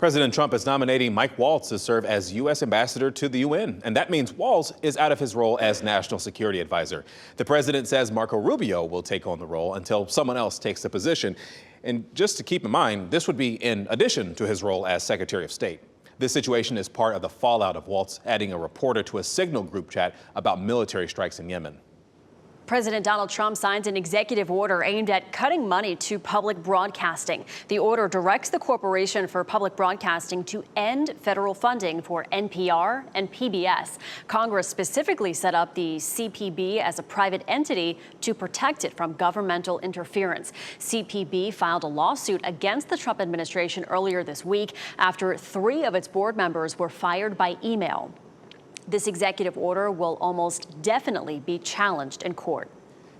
President Trump is nominating Mike Waltz to serve as U.S. ambassador to the UN, and that means Waltz is out of his role as national security advisor. The president says Marco Rubio will take on the role until someone else takes the position. And just to keep in mind, this would be in addition to his role as Secretary of State. This situation is part of the fallout of Waltz adding a reporter to a Signal group chat about military strikes in Yemen. President Donald Trump signs an executive order aimed at cutting money to public broadcasting. The order directs the Corporation for Public Broadcasting to end federal funding for NPR and PBS. Congress specifically set up the CPB as a private entity to protect it from governmental interference. CPB filed a lawsuit against the Trump administration earlier this week after 3 of its board members were fired by email. This executive order will almost definitely be challenged in court.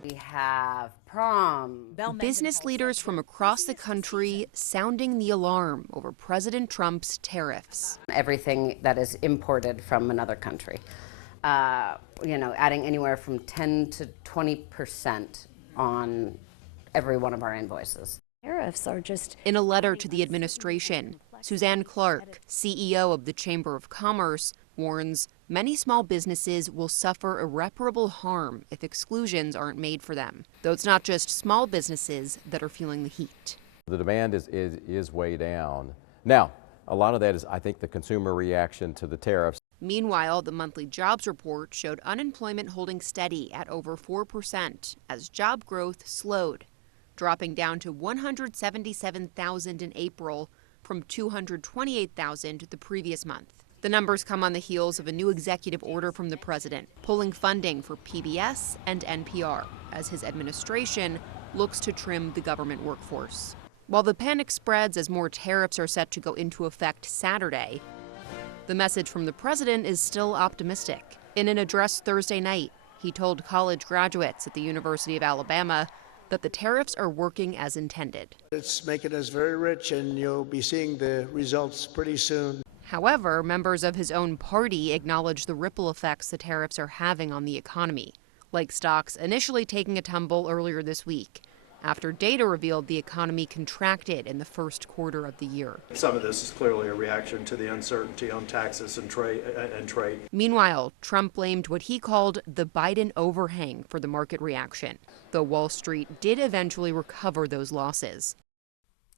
We have prom. Business leaders from across the country sounding the alarm over President Trump's tariffs. Everything that is imported from another country, adding anywhere from 10 to 20% on every one of our invoices. Tariffs are just... In a letter to the administration, Suzanne Clark, CEO of the Chamber of Commerce, warns many small businesses will suffer irreparable harm if exclusions aren't made for them. Though it's not just small businesses that are feeling the heat. The demand is way down. Now, a lot of that is, I think, the consumer reaction to the tariffs. Meanwhile, the monthly jobs report showed unemployment holding steady at over 4% as job growth slowed, dropping down to 177,000 in April from 228,000 the previous month. The numbers come on the heels of a new executive order from the president, pulling funding for PBS and NPR as his administration looks to trim the government workforce. While the panic spreads as more tariffs are set to go into effect Saturday, the message from the president is still optimistic. In an address Thursday night, he told college graduates at the University of Alabama that the tariffs are working as intended. It's making us very rich, and you'll be seeing the results pretty soon. However, members of his own party acknowledge the ripple effects the tariffs are having on the economy, like stocks initially taking a tumble earlier this week after data revealed the economy contracted in the first quarter of the year. Some of this is clearly a reaction to the uncertainty on taxes and trade. Meanwhile, Trump blamed what he called the Biden overhang for the market reaction, though Wall Street did eventually recover those losses.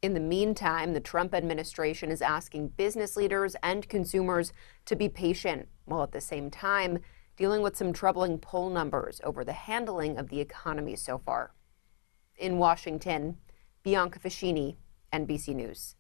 In the meantime, the Trump administration is asking business leaders and consumers to be patient, while at the same time dealing with some troubling poll numbers over the handling of the economy so far. In Washington, Bianca Fascini, NBC News.